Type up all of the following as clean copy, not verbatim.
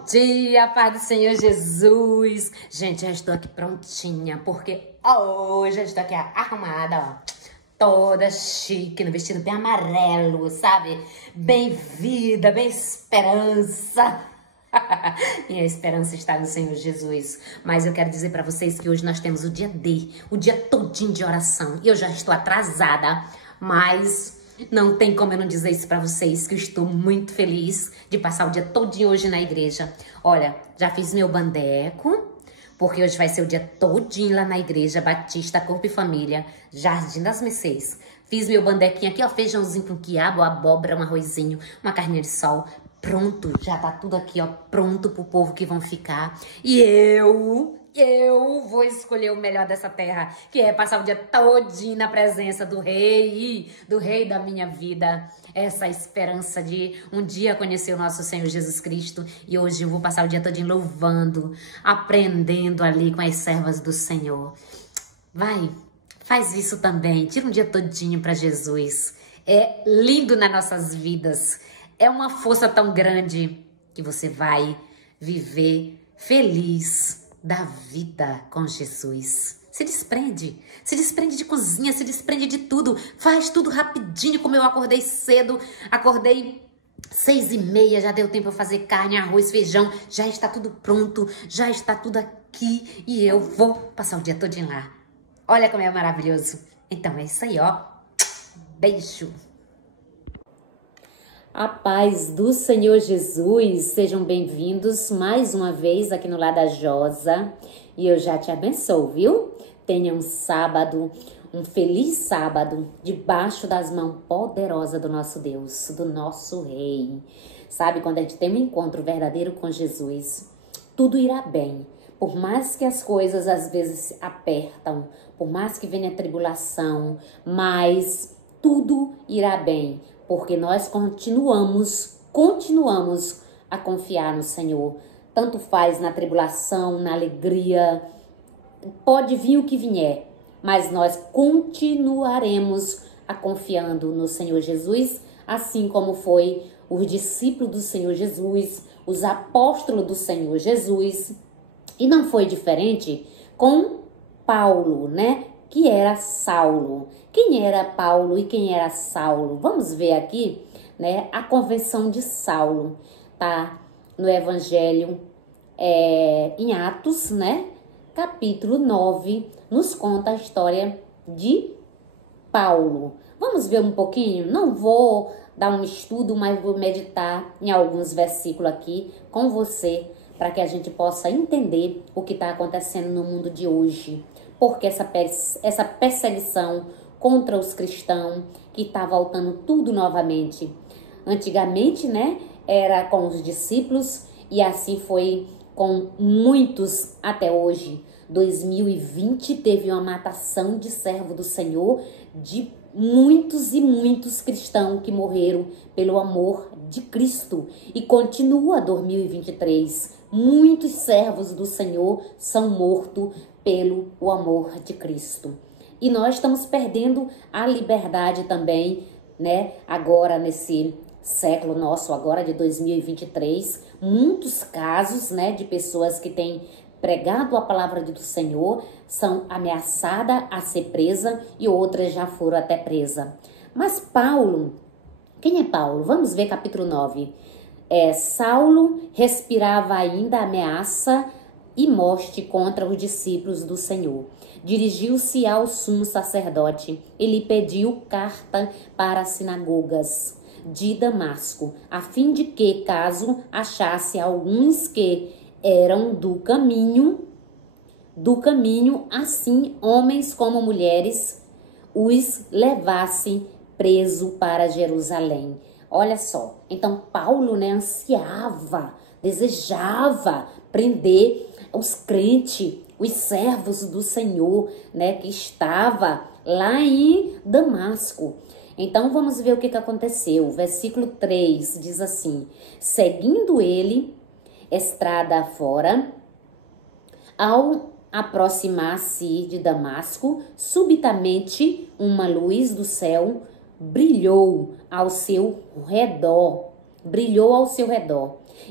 Dia, paz do Senhor Jesus. Gente, já estou aqui prontinha, porque hoje eu estou aqui arrumada, ó. Toda chique, no vestido bem amarelo, sabe? Bem vida, bem esperança. Minha esperança está no Senhor Jesus. Mas eu quero dizer para vocês que hoje nós temos o dia D, o dia todinho de oração. E eu já estou atrasada, mas não tem como eu não dizer isso para vocês, que eu estou muito feliz de passar o dia todinho hoje na igreja. Olha, já fiz meu bandeco, porque hoje vai ser o dia todinho lá na igreja Batista Corpo e Família, Jardim das Mercês. Fiz meu bandequinho aqui, ó, feijãozinho com quiabo, abóbora, um arrozinho, uma carninha de sol. Pronto, já tá tudo aqui, ó, pronto pro povo que vão ficar. E eu vou escolher o melhor dessa terra, que é passar o dia todinho na presença do rei da minha vida. Essa esperança de um dia conhecer o nosso Senhor Jesus Cristo. E hoje eu vou passar o dia todinho louvando, aprendendo ali com as servas do Senhor. Vai, faz isso também, tira um dia todinho para Jesus. É lindo nas nossas vidas. É uma força tão grande que você vai viver feliz da vida com Jesus. Se desprende de cozinha, se desprende de tudo, faz tudo rapidinho, como eu acordei cedo, acordei 6h30, já deu tempo de fazer carne, arroz, feijão, já está tudo pronto, já está tudo aqui e eu vou passar o dia todinho lá. Olha como é maravilhoso. Então é isso aí, ó. Beijo. A paz do Senhor Jesus, sejam bem-vindos mais uma vez aqui no Lar da Josa. E eu já te abençoo, viu? Tenha um sábado, um feliz sábado, debaixo das mãos poderosas do nosso Deus, do nosso Rei. Sabe, quando a gente tem um encontro verdadeiro com Jesus, tudo irá bem. Por mais que as coisas às vezes se apertam, por mais que venha a tribulação, mas tudo irá bem. Porque nós continuamos a confiar no Senhor. Tanto faz na tribulação, na alegria, pode vir o que vier, mas nós continuaremos a confiando no Senhor Jesus, assim como foi os discípulos do Senhor Jesus, os apóstolos do Senhor Jesus. E não foi diferente com Paulo, né? Que era Saulo. Quem era Paulo e quem era Saulo? Vamos ver aqui, né, a conversão de Saulo, tá? No Evangelho, em Atos, né? Capítulo 9, nos conta a história de Paulo. Vamos ver um pouquinho? Não vou dar um estudo, mas vou meditar em alguns versículos aqui com você, para que a gente possa entender o que está acontecendo no mundo de hoje. Porque essa perseguição contra os cristãos, que está voltando tudo novamente. Antigamente, né, era com os discípulos e assim foi com muitos até hoje. 2020 teve uma matação de servo do Senhor, de muitos e muitos cristãos que morreram pelo amor de Cristo. E continua 2023. Muitos servos do Senhor são mortos pelo amor de Cristo. E nós estamos perdendo a liberdade também, né? Agora nesse século nosso, agora de 2023, muitos casos, né, de pessoas que têm pregado a palavra do Senhor são ameaçadas a ser presa e outras já foram até presa. Mas Paulo, quem é Paulo? Vamos ver capítulo 9. Saulo respirava ainda ameaça e morte contra os discípulos do Senhor. Dirigiu-se ao sumo sacerdote e lhe pediu carta para as sinagogas de Damasco, a fim de que, caso achasse alguns que eram do caminho, assim homens como mulheres, os levasse preso para Jerusalém. Olha só, então Paulo, né, ansiava, desejava prender os crentes, os servos do Senhor, né, que estava lá em Damasco. Então vamos ver o que aconteceu. Versículo 3 diz assim: seguindo ele estrada fora, ao aproximar-se de Damasco, subitamente uma luz do céu brilhou ao seu redor.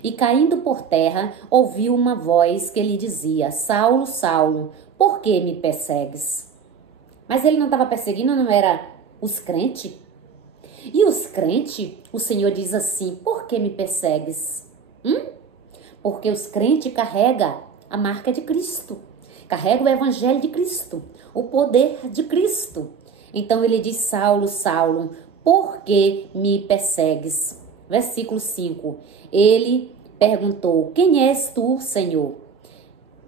E caindo por terra, ouviu uma voz que lhe dizia: Saulo, Saulo, por que me persegues? Mas ele não estava perseguindo, não era os crentes? E os crentes, o Senhor diz assim: por que me persegues? Porque os crentes carregam a marca de Cristo, carregam o evangelho de Cristo, o poder de Cristo. Então ele diz: Saulo, Saulo, por que me persegues? Versículo 5. Ele perguntou: quem és tu, Senhor?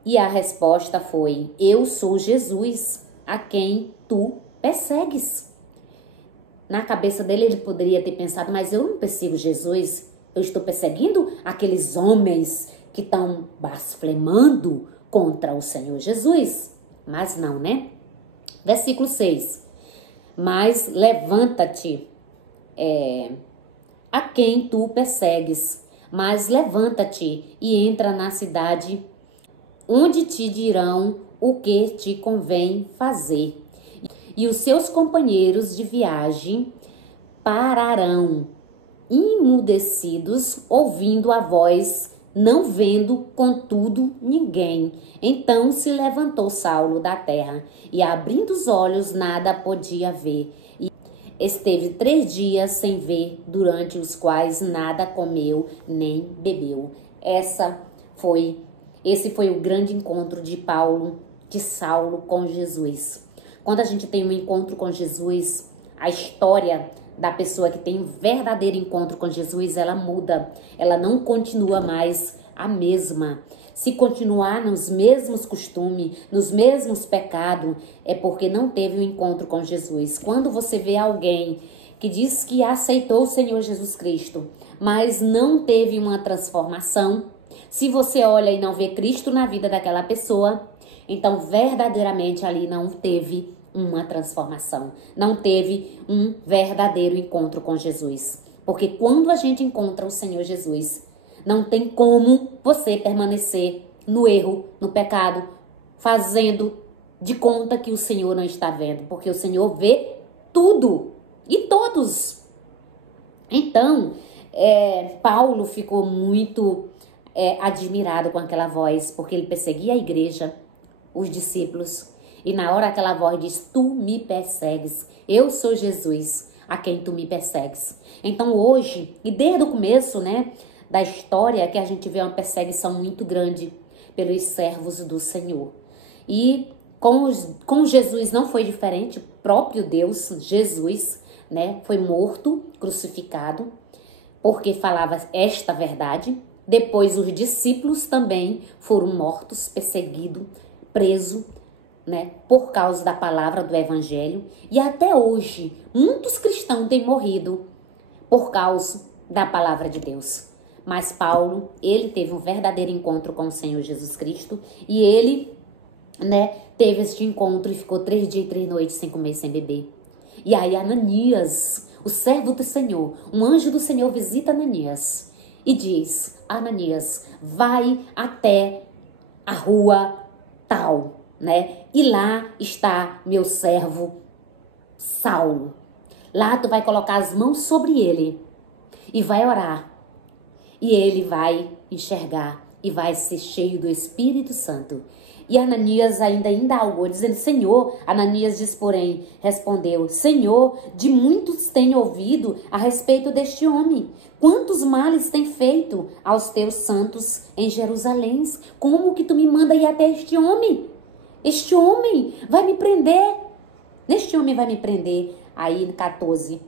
E a resposta foi: eu sou Jesus, a quem tu persegues. Na cabeça dele ele poderia ter pensado: mas eu não persigo Jesus, eu estou perseguindo aqueles homens que estão blasfemando contra o Senhor Jesus. Mas não, né? Versículo 6. Mas levanta-te, a quem tu persegues, mas levanta-te e entra na cidade, onde te dirão o que te convém fazer. E os seus companheiros de viagem pararão, imudecidos, ouvindo a voz, não vendo, contudo, ninguém. Então se levantou Saulo da terra, e abrindo os olhos, nada podia ver. E esteve 3 dias sem ver, durante os quais nada comeu nem bebeu. Esse foi o grande encontro de Saulo com Jesus. Quando a gente tem um encontro com Jesus, a história da pessoa que tem um verdadeiro encontro com Jesus, ela muda. Ela não continua mais a mesma. Se continuar nos mesmos costumes, nos mesmos pecados, é porque não teve um encontro com Jesus. Quando você vê alguém que diz que aceitou o Senhor Jesus Cristo, mas não teve uma transformação, se você olha e não vê Cristo na vida daquela pessoa, então verdadeiramente ali não teve uma transformação, não teve um verdadeiro encontro com Jesus. Porque quando a gente encontra o Senhor Jesus, não tem como você permanecer no erro, no pecado, fazendo de conta que o Senhor não está vendo, porque o Senhor vê tudo e todos. Então, Paulo ficou muito admirado com aquela voz, porque ele perseguia a igreja, os discípulos, e na hora aquela voz diz: tu me persegues, eu sou Jesus, a quem tu me persegues. Então hoje, e desde o começo, da história, que a gente vê uma perseguição muito grande pelos servos do Senhor. E com Jesus não foi diferente. O próprio Deus, Jesus, foi morto, crucificado, porque falava esta verdade. Depois os discípulos também foram mortos, perseguidos, presos, por causa da palavra do evangelho. E até hoje, muitos cristãos têm morrido por causa da palavra de Deus. Mas Paulo, ele teve um verdadeiro encontro com o Senhor Jesus Cristo. E ele, teve este encontro e ficou 3 dias e 3 noites sem comer e sem beber. E aí Ananias, o servo do Senhor, um anjo do Senhor visita Ananias e diz: Ananias, vai até a rua tal, e lá está meu servo Saulo. Lá tu vai colocar as mãos sobre ele e vai orar. E ele vai enxergar e vai ser cheio do Espírito Santo. E Ananias ainda indagou, dizendo: Senhor, Ananias diz, porém, respondeu: Senhor, de muitos tenho ouvido a respeito deste homem. Quantos males tem feito aos teus santos em Jerusalém? Como que tu me manda ir até este homem? Este homem vai me prender. Neste homem vai me prender. Aí, 14.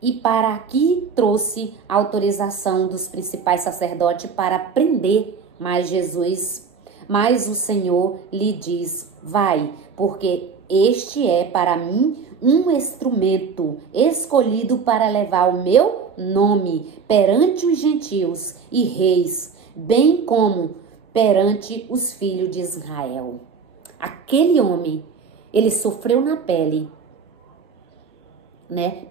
E para aqui trouxe a autorização dos principais sacerdotes para prender mais Jesus. Mas o Senhor lhe diz: vai, porque este é para mim um instrumento escolhido para levar o meu nome perante os gentios e reis, bem como perante os filhos de Israel. Aquele homem, ele sofreu na pele,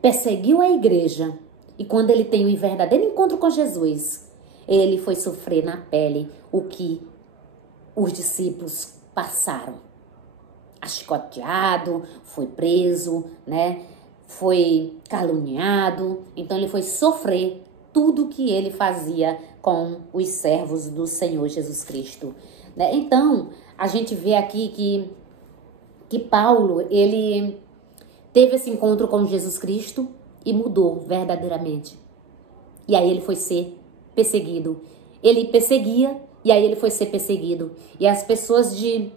perseguiu a igreja, e quando ele tem um verdadeiro encontro com Jesus, ele foi sofrer na pele o que os discípulos passaram. Achicoteado, foi preso, foi caluniado. Então ele foi sofrer tudo que ele fazia com os servos do Senhor Jesus Cristo, né? Então, a gente vê aqui que Paulo, ele teve esse encontro com Jesus Cristo e mudou verdadeiramente. E aí ele foi ser perseguido. Ele perseguia e aí ele foi ser perseguido. E as pessoas de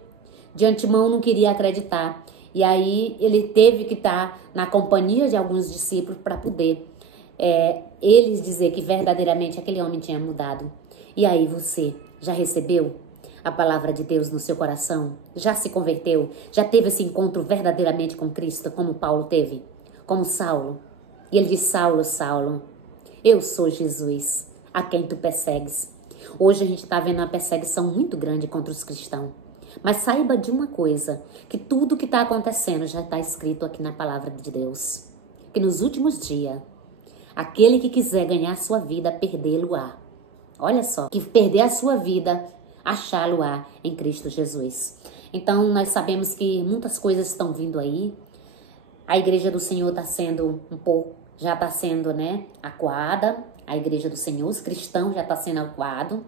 antemão não queriam acreditar. E aí ele teve que estar na companhia de alguns discípulos para poder eles dizer que verdadeiramente aquele homem tinha mudado. E aí você já recebeu a palavra de Deus no seu coração? Já se converteu? Já teve esse encontro verdadeiramente com Cristo, como Paulo teve? Como Saulo? E ele diz: Saulo, Saulo, eu sou Jesus, a quem tu persegues. Hoje a gente está vendo uma perseguição muito grande contra os cristãos. Mas saiba de uma coisa, que tudo que está acontecendo já está escrito aqui na palavra de Deus. Que nos últimos dias, aquele que quiser ganhar a sua vida, perdê-lo-á. Olha só, que perder a sua vida, achá-lo-á em Cristo Jesus. Então nós sabemos que muitas coisas estão vindo aí. A igreja do Senhor está sendo já está sendo, né, acuada. A igreja do Senhor, os cristãos já está sendo acuado,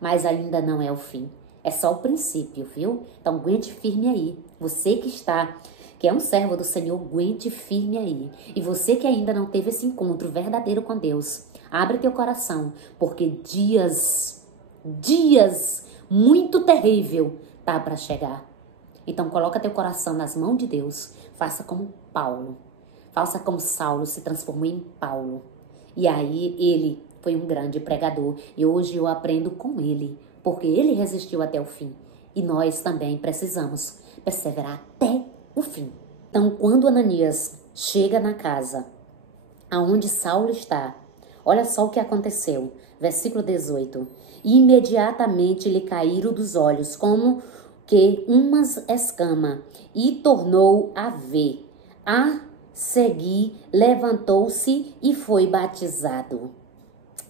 mas ainda não é o fim. É só o princípio, viu? Então aguente firme aí. Você que é um servo do Senhor, aguente firme aí. E você que ainda não teve esse encontro verdadeiro com Deus, abre teu coração, porque dias muito terrível tá para chegar. Então coloca teu coração nas mãos de Deus. Faça como Paulo. Faça como Saulo se transformou em Paulo. E aí ele foi um grande pregador. E hoje eu aprendo com ele, porque ele resistiu até o fim. E nós também precisamos perseverar até o fim. Então, quando Ananias chega na casa aonde Saulo está, olha só o que aconteceu. Versículo 18. Imediatamente lhe caíram dos olhos como que umas escamas, e tornou a ver. A seguir, levantou-se e foi batizado.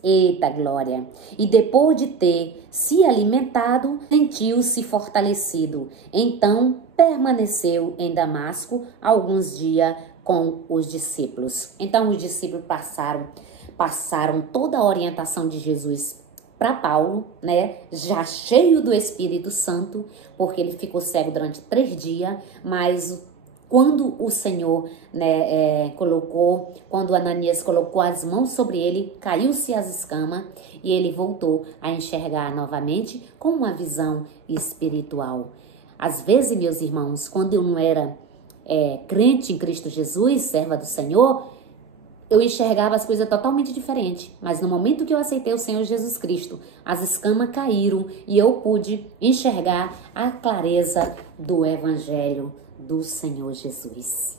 Eita glória! E depois de ter se alimentado, sentiu-se fortalecido. Então permaneceu em Damasco alguns dias com os discípulos. Então os discípulos passaram toda a orientação de Jesus para Paulo, né? Já cheio do Espírito Santo, porque ele ficou cego durante 3 dias, mas quando o Senhor, né, quando Ananias colocou as mãos sobre ele, caiu-se as escamas e ele voltou a enxergar novamente com uma visão espiritual. Às vezes, meus irmãos, quando eu não era crente em Cristo Jesus, serva do Senhor, eu enxergava as coisas totalmente diferentes. Mas no momento que eu aceitei o Senhor Jesus Cristo, as escamas caíram e eu pude enxergar a clareza do Evangelho do Senhor Jesus.